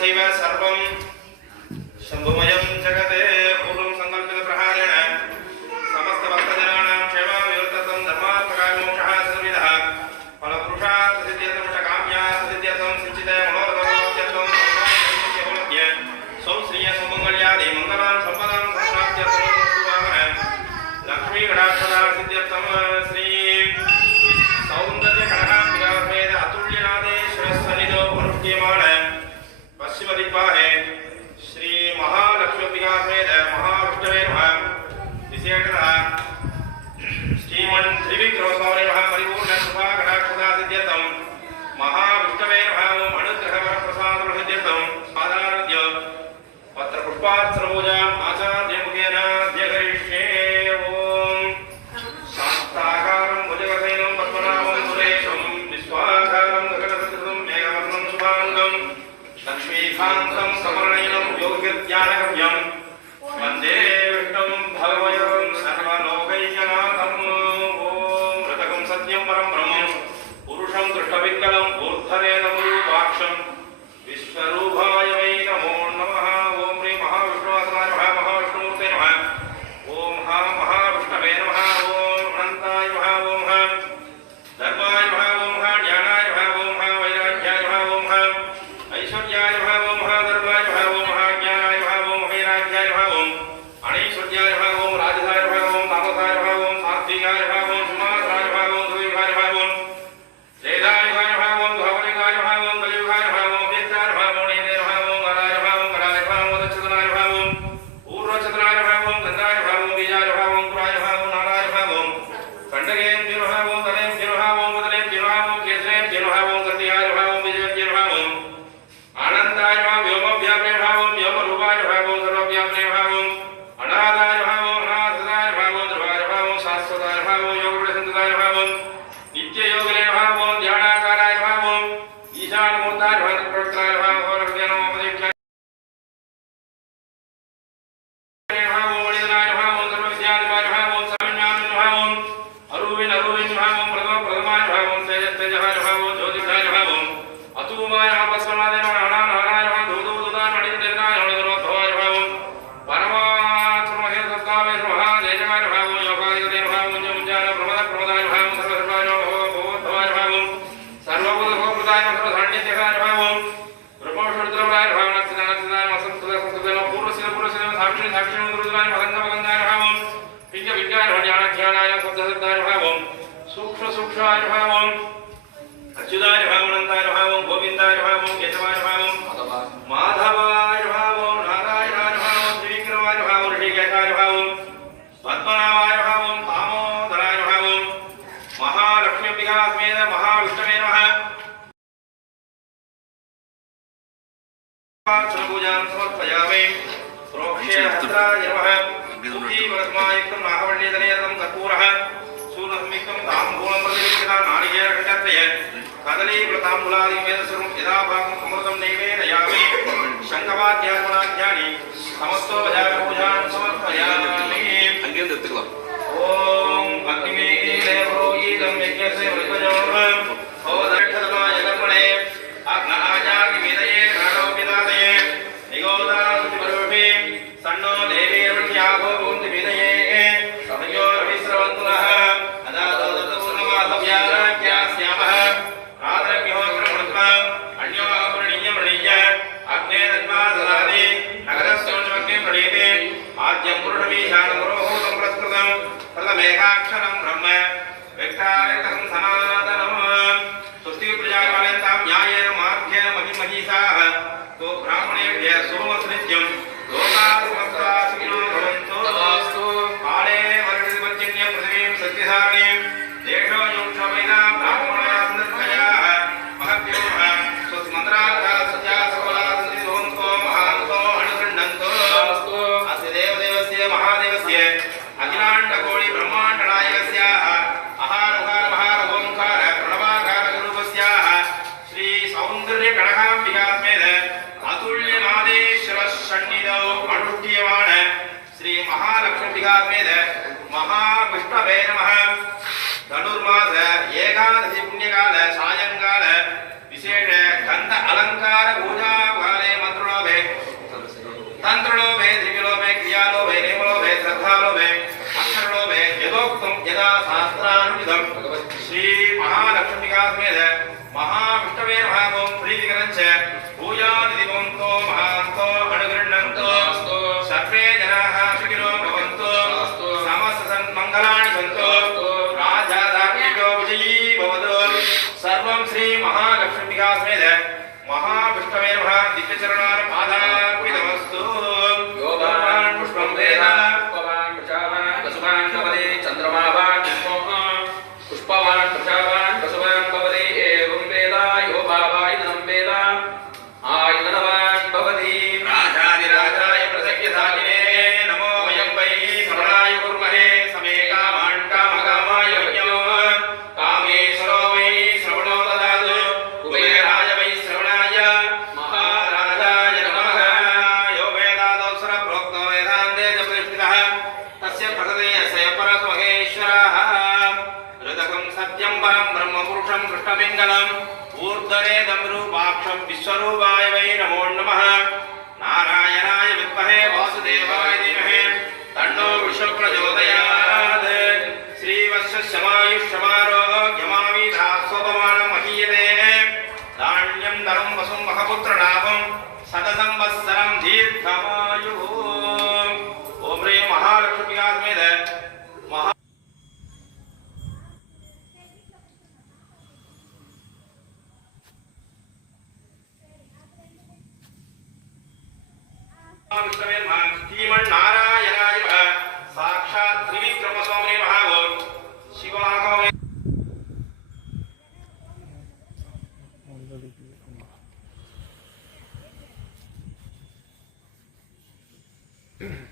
తథైవ సర్వం சத்தியம் பரம் பிரம்மம் புருஷம் திருஷ்டவிக்கலம் பூர்ண pega, vai, vai. ഭാവം അച്യുതാനുഭാവം അനന്താനുഭാവം కదలీకృతాంబులాదివేదస్వరం యథాభాగం అమృతం నైవేదయామి శంఖవాధ్యాత్మనాజ్ఞాని సమస్తో భజామి మహాలక్ష్మికాస్మేద మహావిష్ణవే మహా దివ్యచరణాల పాదాపి నమస్తూ విశ్వరేదం రూపాక్షం విశ్వరూపాయ వై నమో నమ. నారాయణాయ విద్మహే వాసుదేవాయ ధీమహే. తన్నో విశ్వ ప్రచోదయాత్ శ్రీవత్సమాయుష్మారోగ్యమామీధాస్వపమానమహీయతే ధాన్యం ధరం వసుం మహపుత్రలాభం సతసంవత్సరం దీర్ఘమాయు. Mm-hmm.